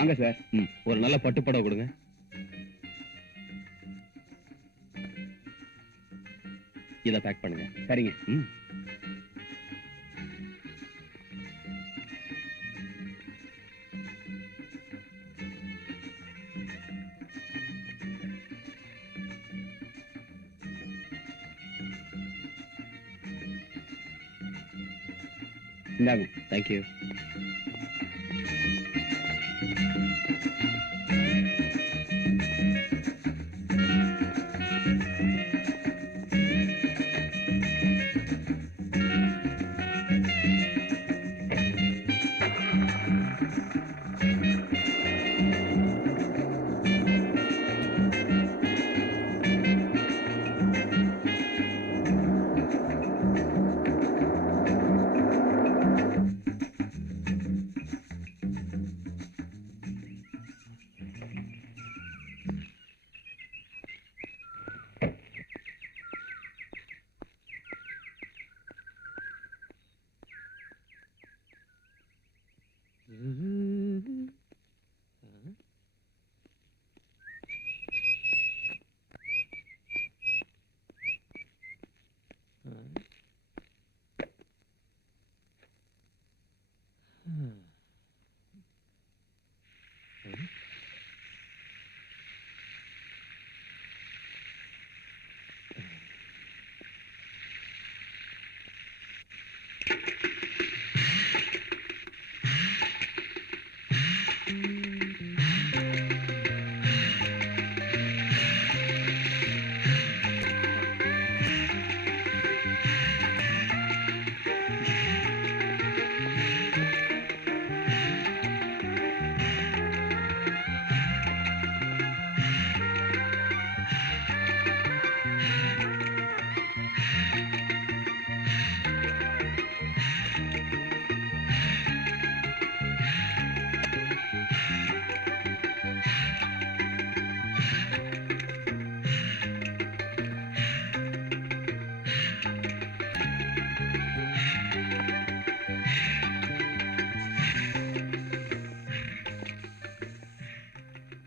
வாங்க சார். ஒரு நல்ல பட்டு புடவை கொடுங்க. இத பேக் பண்ணுங்க. சரிங்க. இந்தாங்க. தேங்க்யூ.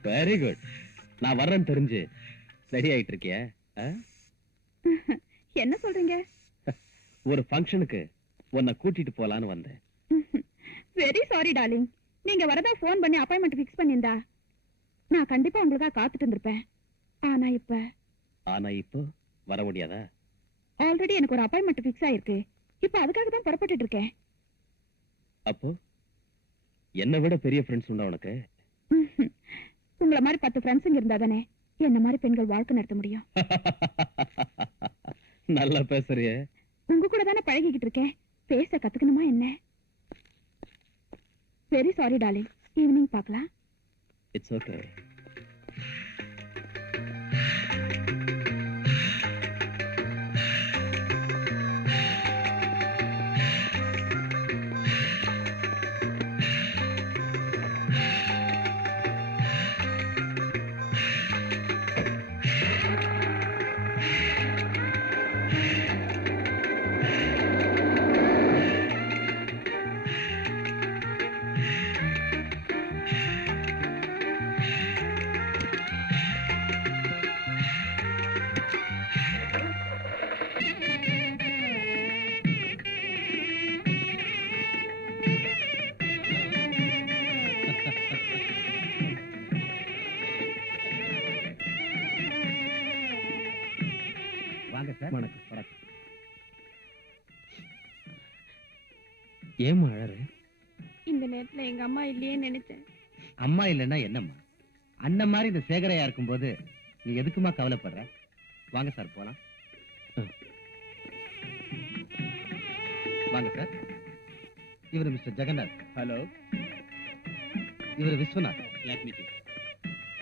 Very good. நான் வர்றேன்னு தெரிஞ்சு ரெடி ஆயிட்டு இருக்கிய? என்ன சொல்றீங்க? ஒரு ஃபங்க்ஷனுக்கு உன்னை கூட்டிட்டு போலான்னு வந்தேன். Very sorry darling. நீங்க வரதா போன் பண்ணி அப்பாயின்மெண்ட் ஃபிக்ஸ் பண்ணிருந்தா நான் கண்டிப்பா உங்களுக்காக காத்துட்டு இருந்திருப்பேன். ஆனா இப்போ வர முடியாதா? ஆல்ரெடி எனக்கு ஒரு அப்பாயின்மெண்ட் ஃபிக்ஸ் ஆயிருக்கு. இப்போ அதுக்காக தான் புறப்பட்டுட்டு இருக்கேன். அப்போ என்ன விட பெரிய ஃப்ரெண்ட்ஸ் உண்டா உனக்கு? உங்கள மாதிரி 10 ஃப்ரெண்ட்ஸுங்க இருந்தா தானே என்ன மாதிரி பெண்கள் வாழ்க்கை நடத்த முடியும். நல்லா பேசுறியே. உங்க கூட தானே பழகிக்கிட்டு இருக்கேன். பேச கத்துக்கணுமா என்ன? Very sorry darling. ஈவினிங் பார்க்கலாம். It's okay. ஏமா அழற? இந்த நேரத்துல எங்க அம்மா இல்லையே நினைச்சேன். அம்மா இல்லைன்னா என்னம்மா? அண்ணன் மாதிரி இந்த சேகரையா இருக்கும்போது நீ எதுக்குமா கவலைப்படுற? வாங்க சார் போலாம். வாங்க சார். இவர் மிஸ்டர் ஜெகநாத். ஹலோ. இவர் விஸ்வநாத்.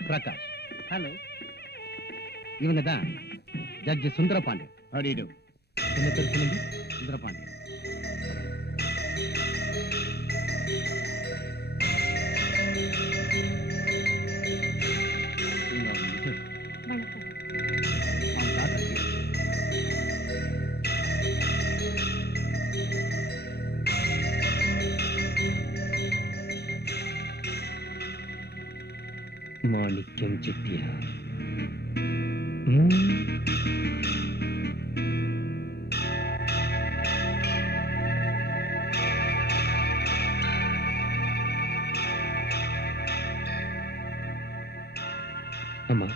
பிரகாஷ். ஹலோ. இவங்க தான் ஜட்ஜ் சுந்தரபாண்டி. என்ன பேர் சொல்லுங்க? சுந்தரபாண்டி. மாணிக்கம் செட்டியார். அம்மா,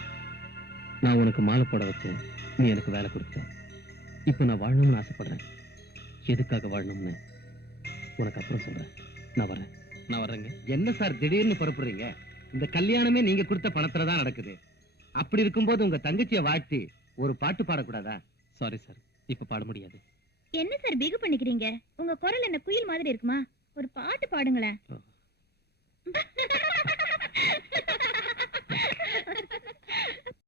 நான் உனக்கு மாலை போட வச்சேன், நீ எனக்கு வேலை கொடுத்த. இப்ப நான் வாழணும்னு ஆசைப்படுறேன். எதுக்காக வாழணும்னு உனக்கு அப்புறம் சொல்றேன். நான் வரேங்க. என்ன சார் திடீர்னு புறப்படுறீங்க? இந்த கல்யாணமே நீங்க கொடுத்த பணத்துல தான் நடக்குது. அப்படி இருக்கும்போது உங்க தங்கச்சியை வாழ்த்தி ஒரு பாட்டு பாடக்கூடாதா? சாரி சார், இப்ப பாட முடியாது. என்ன சார் பிகு பண்ணிக்கிறீங்க? உங்க குரல் என்ன குயில் மாதிரி இருக்குமா? ஒரு பாட்டு பாடுங்களேன்.